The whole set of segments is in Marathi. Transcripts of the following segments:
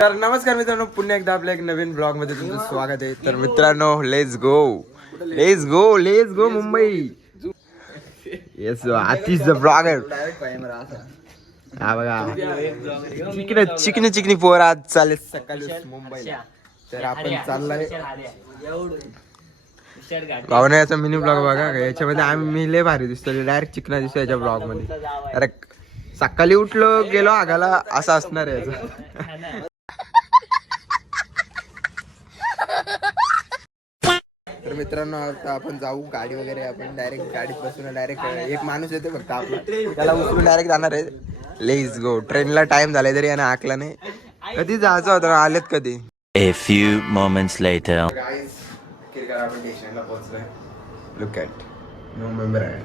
तर नमस्कार मित्रांनो, पुन्हा एकदा आपल्या एक नवीन ब्लॉग मध्ये तुमचं स्वागत आहे. तर मित्रांनो, let's go Mumbai. Yes, Atish the blogger. हा बघा, चिकनी पोर आज चालेल सकाळी मुंबईला. तर आपण चाललाय भावना याचा मिनी ब्लॉग बघा. याच्यामध्ये आम्ही लय भारी दिसतो, डायरेक्ट चिकना दिसतो याच्या ब्लॉग मध्ये. अरे सकाळी उठलो गेलो आगाला, असं असणार आहे याचं. तर मित्रांनो, आता आपण जाऊ गाडी वगैरे, आपण डायरेक्ट गाडीत बसून डायरेक्ट एक माणूस येते फक्त आपला, त्याला उचलून डायरेक्ट जाणार आहे. Let's go. ट्रेनला टाइम झालाय तरी यानं आकला नाही. कधी जायचं होतं, आलेत कधी. A few moments later. Guys, आपण स्टेशनला पोहोचलोय. लुक ॲट नो मेंबर आहे.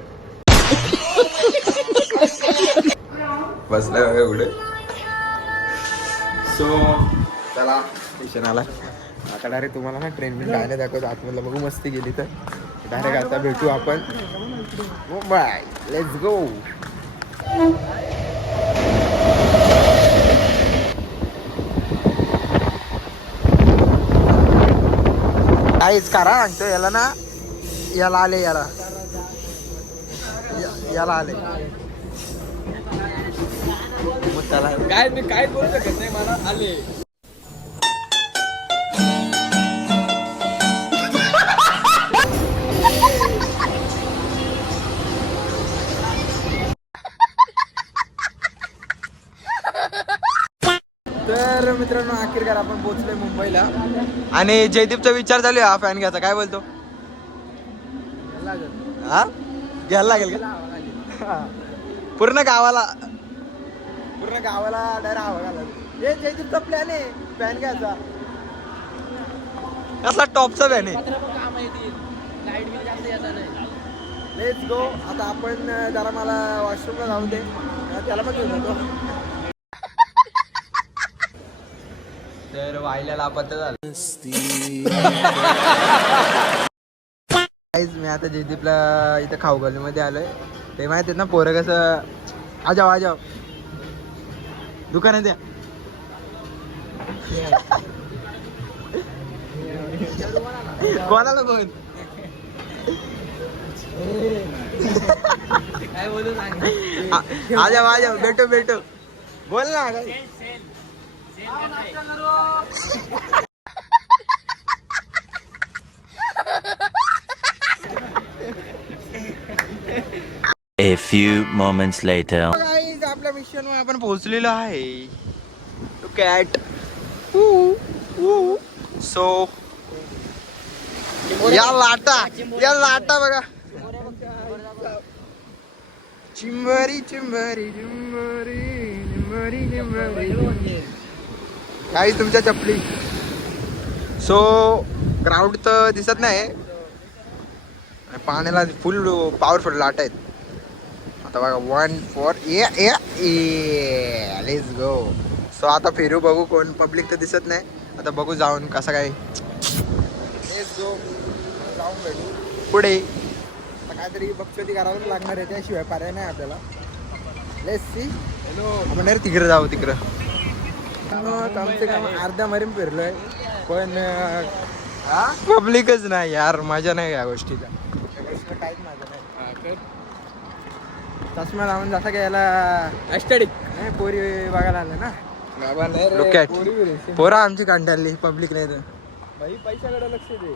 बसलाय बघा एवढे. सो चला स्टेशनाला. आता डायरेक्ट तुम्हाला ना ट्रेन मी गायला दाखवतो आतमधलं, बघू मस्ती गेली तर. डायरेक्ट आता भेटू आपण मुंबई. Let's go. काहीच करा सांगतो याला ना, याला आले मग त्याला काय मी काय बोलू शकत नाही, मला आले. तर मित्रांनो, अखेरकार आपण पोहोचलोय मुंबईला. आणि जयदीपचा विचार चालू आहे हा फॅन घ्यायचा. काय बोलतो? हा घ्यायला लागेल का? पूर्ण गावाला डायरेक्ट हवा घालायला. हे जयदीपचा प्लॅन आहे फॅन घ्यायचा. कसला टॉपचा फॅन आहे. Let's go. आता आपण जरा मला वॉशरूमला जाऊ दे, त्याला पण घेऊन जातो. तर वाहिल्या लापता झालं. मी आता जयदीपला इथं खाऊ गल्लीमध्ये आलोय. ते माहिती आहे ना, पोरं कसं आजाव दुकानात द्या. कोणाला बोल काय बोलू सांग. आजाव भेटो बोल ना. A few moments later. Guys, आपल्या मिशन वर आपण पोहोचलेलो आहे. Look at. सो या लाटा बघा. चिंबरी काही तुमच्या चपली. सो क्राऊड तर दिसत नाही, पाण्याला फुल पॉवरफुल लाट आहेत. आता बघा 1 4 लेट्स गो. सो आता फिरू, बघू कोण पब्लिक तर दिसत नाही. आता बघू जाऊन कसं काय. Let's go. जाऊन भेटू पुढे. आता काहीतरी बक्षती करावं लागणार आहे, त्याशिवाय पर्याय नाही आपल्याला. Let's see. आपण नाही तिकडे जाऊ. कमसे कम अर्ध्या मरीन फिरलोय, पण पब्लिकच नाही यार. मजा नाही या गोष्टीला. काहीच मजा नाही. चष्मा लावून जसा की याला ॲस्टॅटिक नाही, पोरी बघायला आलं ना. Look at. पोरा आमची कांटाळली, पब्लिक नाही तर. भाई पैशाकडे लक्ष दे.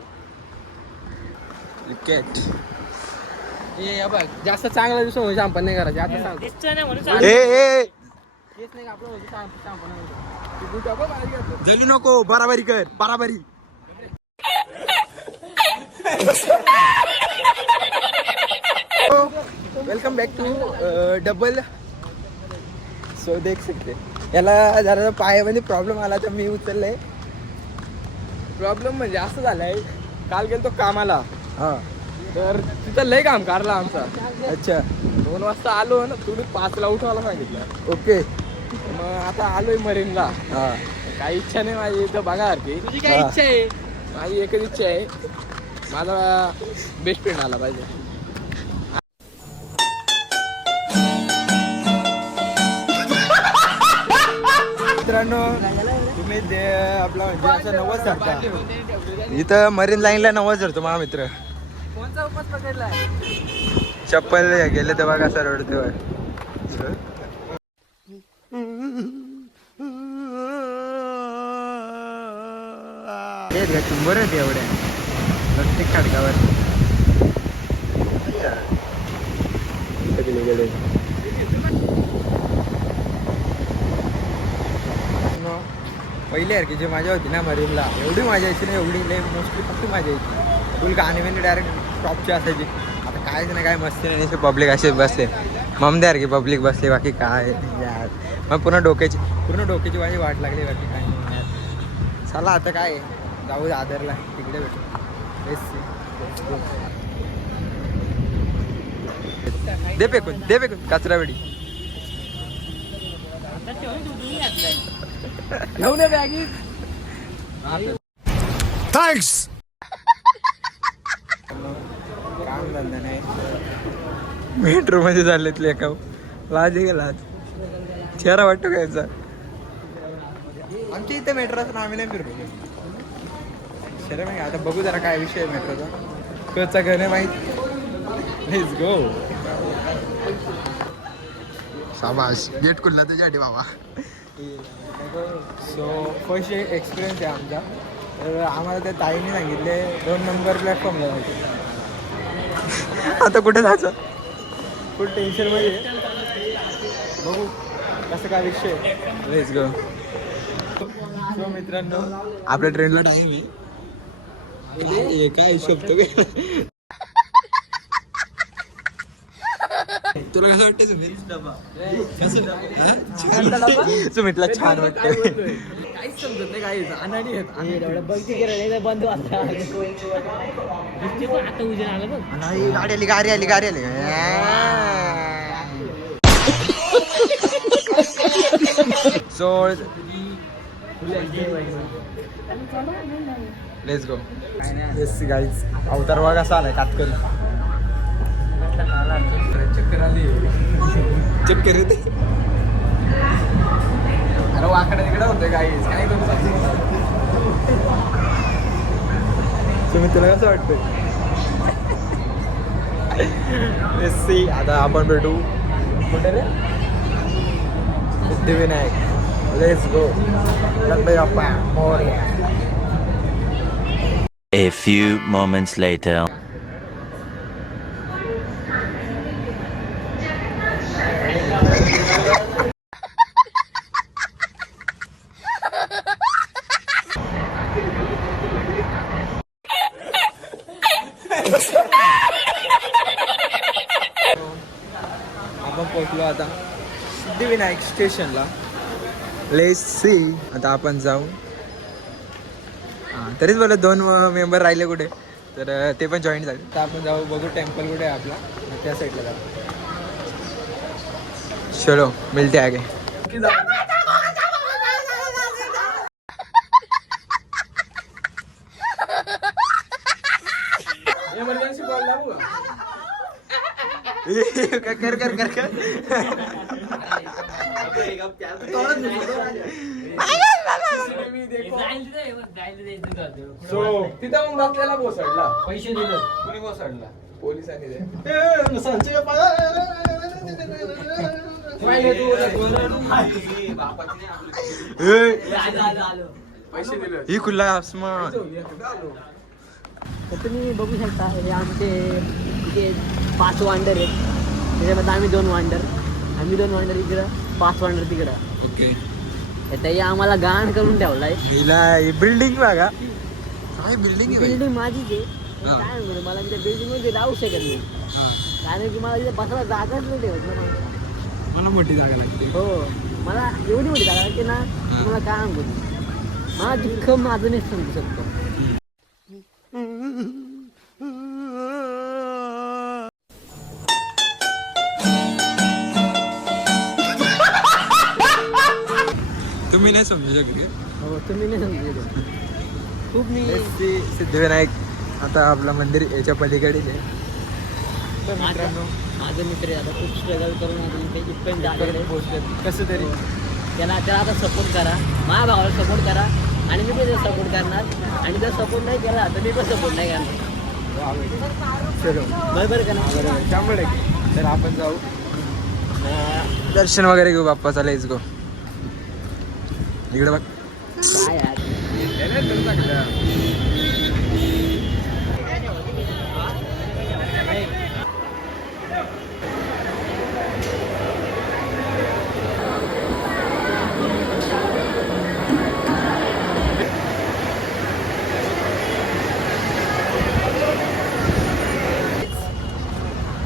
Look at. हे बघ, जास्त चांगला दिवस म्हणजे शॅम्पन नाही करायचे. आता सांगतो ए केस नाही का आपलं म्हणजे शॅम्पन नाही. जलू नको, बराबरी कर, बराबरी. Welcome back to double. सो देख सकते याला जरा पायामध्ये प्रॉब्लेम आला तर मी उचललंय. प्रॉब्लेम म्हणजे असं झालंय, काल गेलो कामाला, हां. तर तिथं लय काम काढला आमचा. अच्छा. 2 वाजता आलो ना, तुम्ही 5ला उठवायला सांगितलं. ओके. मग आता आलोय मरीनला. हां. काही इच्छा नाही माझी इथं बघासारखी. तुझी काय इच्छा आहे? माझी एकच इच्छा आहे, माझा बेस्ट फ्रेंड आला पाहिजे. मित्रांनो, मी ते आपला म्हणजे असं 90 धरता इथं मरीन लाईनला 90 धरतो माझा मित्र. कोणचा उपास पकडलाय? चप्पल गेले तर बघा सर रडते बरं ते एवढ्या प्रत्येक खडकावर गेले. पहिले यार की जी मजा होती ना मरीनला एवढी मजा यायची ना एवढी लय मोस्टली फक्त मजा यायची. फुल गाणी म्हणजे डायरेक्ट टॉपची असायची. आता कायच नाही काय मस्ती नाही पब्लिक असे बसले ममदे यार की पब्लिक बसले बाकी काय यार. मग पूर्ण डोक्याची माझी वाट लागली बाकी काय नाही यार. चला आता काय जाऊ दादरला तिकडे भेटू. दे फेकून कचरा वेडी घेऊन बॅगी. थँक्स. काम धंदा नाही मेट्रो मध्ये चाललेत लेखा लाज गेला आज चेहरा वाटतो का याचा. आमच्या इथे मेट्रोचं नाव नाही फिरलो शरम आहे. आता बघू जरा काय विषय आहे मेट्रोचा कचा घर माहित. Let's go. शाबाश गेट खुलला तुझ्यासाठी बाबा. सो फर्स्ट एक्सपिरियन्स आहे आमचा. तर आम्हाला त्या ताईने सांगितले 2 नंबर प्लॅटफॉर्मला जायचं. आता कुठे जायचं फुल टेन्शनमध्ये बघू कसं काय विषय. Let's go. सो मित्रांनो आपल्या ट्रेनला टाईम आहे काय शोभतो काय. तुला कसं वाटतं सुमितला छान वाटतं. काहीच समजत नाही काही अनाडी बंद आता उजेड आलं बघ. गाडी आली so let's go. Yes guys अवतार बघा कसा आलाय कातकरी. चक्कर येते. अरे वाकडे तिकडे होतोय गाईज काय करू तुम्ही तुला कसं वाटतंय. सी आता आपण भेटू कुठे रे Siddhivinayak. Let's go. Ganpati Bappa Morya. A few moments later. आपण पोहोचलो आता सिद्धिविनायक स्टेशनला. लेट्स सी आता आपण जाऊ. हां तरीच बोलत 2 मेंबर राहिले कुठे तर ते पण जॉईन झाले. तर आपण जाऊ बघू टेम्पल कुठे आहे आपला त्या साईडला जाऊ. चलो मिलते आगे. एमर्जन्सी कॉल लागू कर सो तिथं मग बसलेला कोसळला. पैसे दिले कुणी कोसळला पोलिसांनी दे. पैसे दिले ही खुला आसमान. तर तुम्ही बघू शकता हे आमचे इथे 5 वांडर आहेत. त्याच्यामध्ये आम्ही 2 वांडर इकडं 5 वांडर तिकडं. ओके त्याही आम्हाला गाण करून ठेवलाय. हिला बिल्डिंग बघा काय बिल्डिंग आहे बिल्डिंग माझीच आहे. हा. काय म्हणतो मला त्या बिल्डिंग मध्ये राहू शकत नाही कारण की मला इथे बसायला जागाच नाही ठेवत ना मला. मला मोठी जागा लागते. हो मला एवढी मोठी जागा लागते ना तुम्हाला काय सांगू मला दुःख माझं नाही सांगू शकतो. तुम्ही नाही समजू शकले. हो तुम्ही नाही समजू शकत. खूप मी सिद्धिविनायक आता आपलं मंदिर याच्या पलीकडे आहे. तर मित्रांनो माझे मित्र आता खूप स्ट्रगल करून आता इथे इथपर्यंत आलेले आहेत. पोहोचले कसं तरी. त्याला आता सपोर्ट करा, माझ्या भावाला सपोर्ट करा आणि मी पण त्याला सपोर्ट करणार आणि जर सपोर्ट नाही केला तर मी पण सपोर्ट नाही करणार. चलो बरोबर का ना? त्यामुळे तर आपण जाऊ दर्शन वगैरे घेऊ बाप्पाचा. Let's go. इकडे बघ. काय यार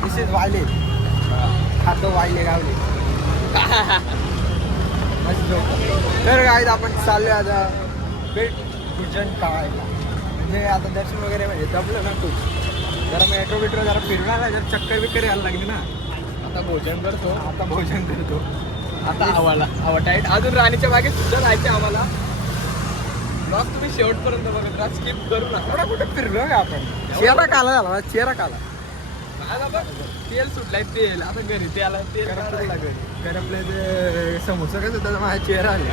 दिस इज वायले. खातो वायले गावले. मस्त joke. तर काय आपण चाललोय आता पेट पूजन करायला. म्हणजे आता दर्शन वगैरे म्हणजे दबलं ना खूप. जरा मेट्रो बिट्रो जरा फिरून आला, जर चक्कर बिक्कर यायला लागली ना. आता भोजन करतो. आता भोजन करतो. आता हवा टाईट. अजून राणीच्या बागेत सुद्धा जायचं आम्हाला. ब्लॉग तुम्ही शेवटपर्यंत बघत राहा, स्किप करू नका. थोडा कुठे फिरलो का आपण. चेहरा काला झाला, चेहरा काला. माझा बघ तेल सुटलाय, तेल आता घरी ते आला तेल करपले ते समोसा कसं होता माझा चेहरा आला.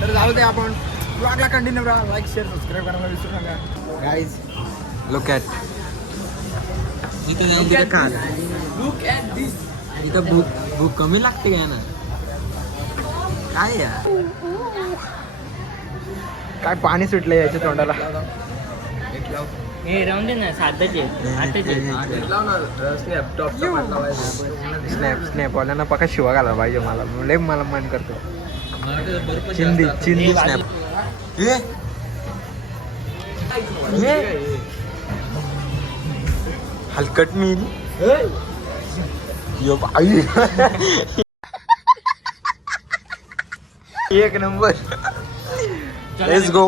तर जाऊ दे आपण ब्लॉगला कंटिन्यू करा. लाईक शेअर सबस्क्राईब करायला विसरू नका guys. Look at look at this. इथं भूक कमी लागते काय ना. काय या काय पाणी सुटलंय याच्या तोंडाला. हे राहून दे ना, साधच स्नॅप वाल्यांना पका शिवा घाला पाहिजे. मला मन करतो चिंदी स्नॅप. हलकट मी यो बाई. एक नंबर. Let's go.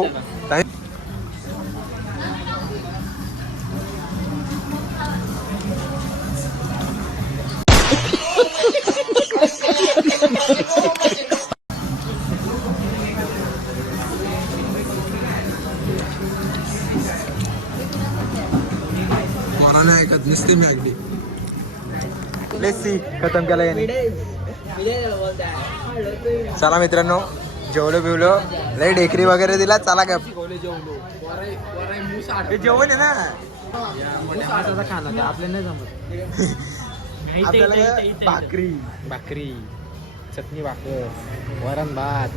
ऐकत नसते मी अगदी. लेट्स सी खतम केला याने. चला मित्रांनो, जेवलो बिवलो, लय डेकरी वगैरे दिला. चला का हे जेवण आहे ना. खाना आपल्याला नाही जमत. आपल्याला भाकरी चटणी भाकर वरण भात.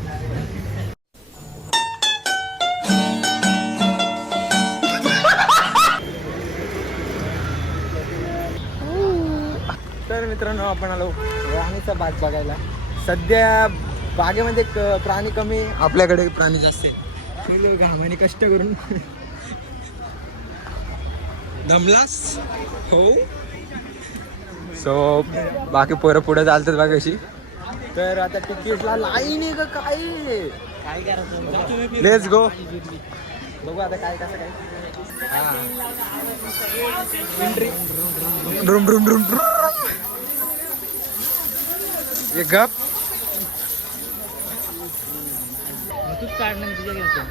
तर मित्रांनो आपण आलो राणीचा बाग बघायला. सध्या बागेमध्ये प्राणी कमी, आपल्याकडे प्राणी जास्त आहे. घामाने कष्ट करून दमलास हो. सो बाकी पोरं पुढे चालतात बघ अशी. तर आता तिकीटला लाईन आहे का काय. काय करायचं? Let's go. बघू आता काय कसं काय. Entry room room room. ये गप. तूच काढणार तुझ्या घ्यायचं.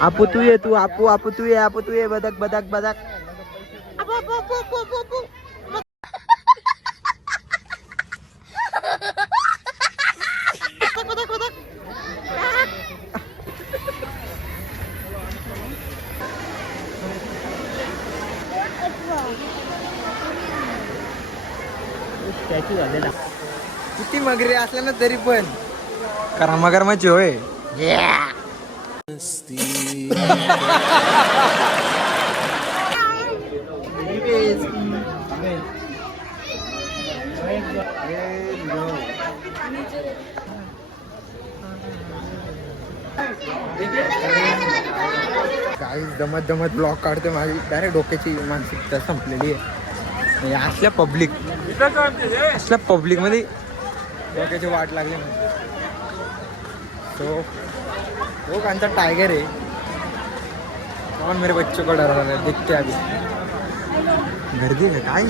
आपू तू ये, तू आपू तू ये. बदक बदक बदक. स्टॅच्यू झालेला. किती मगरी असल्या ना तरी पण करा मगरमच्छ होय. काही दमत ब्लॉग काढते. माझी डायरेक्ट डोक्याची मानसिकता संपलेली आहे. असल्या पब्लिक मध्ये डोक्याची वाट लागली म्हणजे. तो वो कांचा टाइगर है. कौन मेरे बच्चों को डरा रहा है. देखते अभी गर्दी है काय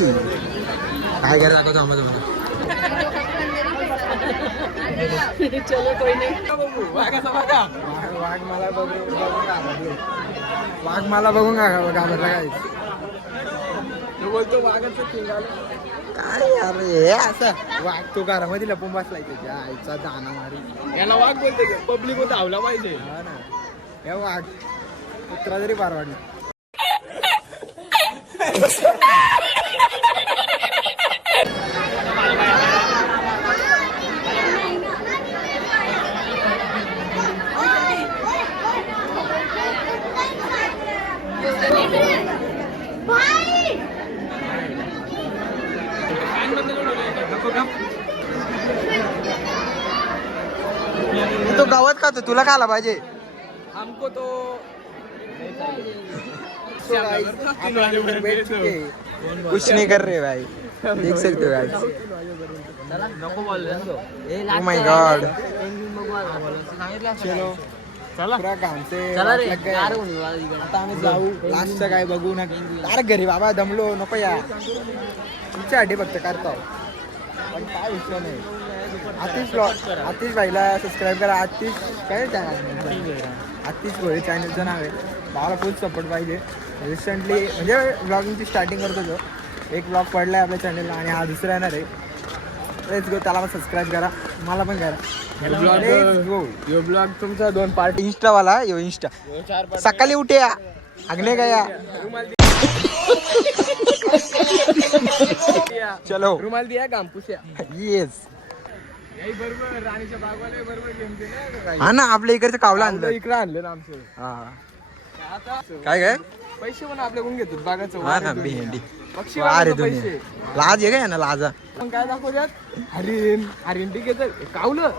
टाइगर दाखवतो आम्हाला. चलो कोई नाही. वाघ मला बघून घाबरला काय. बोलतो वाघाचं किंग आलं. काय यार हे असं वाघ तो घरामध्ये लपून बसलाय त्याच्या आईचा दाना मारी. याला वाघ बोलते पब्लिक मध्ये धावला पाहिजे. हा ना हे वाघ कुत्रा जरी परवडला. तो गावात का तुला का आला पाहिजे. हमको तो कुछ नहीं कर रहे भाई देख सकते हो guys. नको बोल Oh my God. चलो चला पुरा घामचे चला रे वाट लग गए. गार होऊन वाला इकडं. आता आम्ही जाऊ लास्टचं काय बघू ना अरे घरी बाबा दमलो नको या तुमच्यासाठी फक्त करतो पण काय विषय नाही. आतिश भाईला सबस्क्राईब करा. आतिश काय चॅनल आतिश भोळे चॅनलचं नाव आहे. भावाला फुल सपोर्ट पाहिजे. रिसेंटली म्हणजे ब्लॉगिंगची स्टार्टिंग करत होतो. एक ब्लॉग पडला आहे आपल्या चॅनलला आणि हा दुसरा येणार आहे. लेट्स गो त्याला पण सबस्क्राईब करा मला पण करा. Let's go. यो ब्लॉग तुमचा 2 पार्ट इंस्टावाला यो इंस्टा 4 पार्ट सकाळी उठ्या अग्ने गया चलो रुमाल दिया काम पुष्या येस. याही बरोबर राणीच्या बागवाला बरोबर गेम केले. हा ना आपल्या इकडचं कावलं आणलं. इकडे आणले ना आमचं. हा आता काय काय पैसे पण आपल्याकडून घेतात बागाचं. हा ना भेंडी पक्षी वारे पैसे दुनिया लाज आहे का ना लाजा. पण काय दाखवतात हरिण हरिण ठीक आहे तर कावलं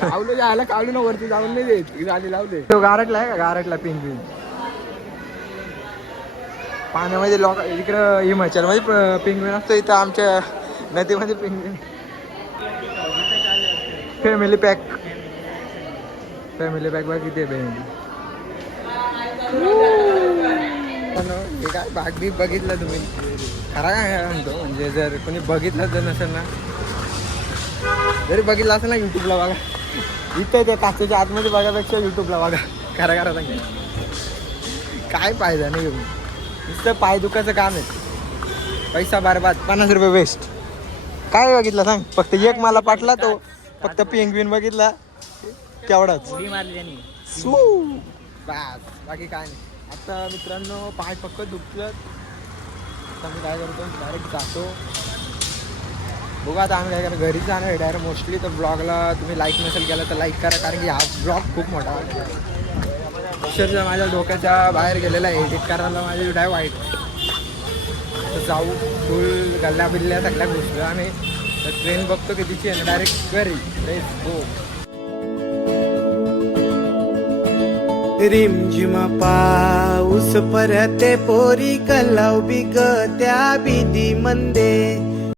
कावलं जायला कावलं ना वरती जाऊन नाही देत गाडी लावले. तो गारटला आहे का गारटला पिंगविन पाण्यामध्ये लोक इकडं हिमाचल मध्ये पिंगविन असतो. इथं आमच्या नदीमध्ये पिंगविन. फॅमिली पॅक बघ किती भेंडी. हे काय भाग बी बघितलं तुम्ही खरा काय म्हणतो म्हणजे जर कोणी बघितलं तर नसेल ना जरी बघितलं असेल ना युट्यूबला बघा. इथं त्या काचेच्या आतमध्ये बघापेक्षा युट्यूबला बघा. खरा खरा सांगा काय फायदा नाही घेऊन नुसतं पाय दुखाचं काम आहे. पैसा बरबाद 50 रुपये वेस्ट. काय बघितलं सांग फक्त एक मला पाटला तो फक्त पेंग्विन बघितला तेवढाच मारली त्यांनी. सू बस बाकी काय नाही. आता मित्रांनो पाय पक्क दुखलं. आता मी काय करतो डायरेक्ट जातो. बघा आता आम्ही काय करा घरी जाणार आहे डायरेक्ट मोस्टली. तर ब्लॉगला तुम्ही लाईक नसेल केलं तर लाईक करा कारण की हा ब्लॉग खूप मोठा अक्षरशः माझ्या डोक्याच्या बाहेर गेलेला आहे. एडिट करायला माझी डाय वाईट. तर जाऊ फुल गल्ल्या बिल्ल्या सगळ्या गोष्टी आम्ही. तर ट्रेन बघतो कितीची आहे ना डायरेक्ट घरी. Let's go. रिमझिम पाऊस परते पोरी कलाव बिग त्या बिदी मंदे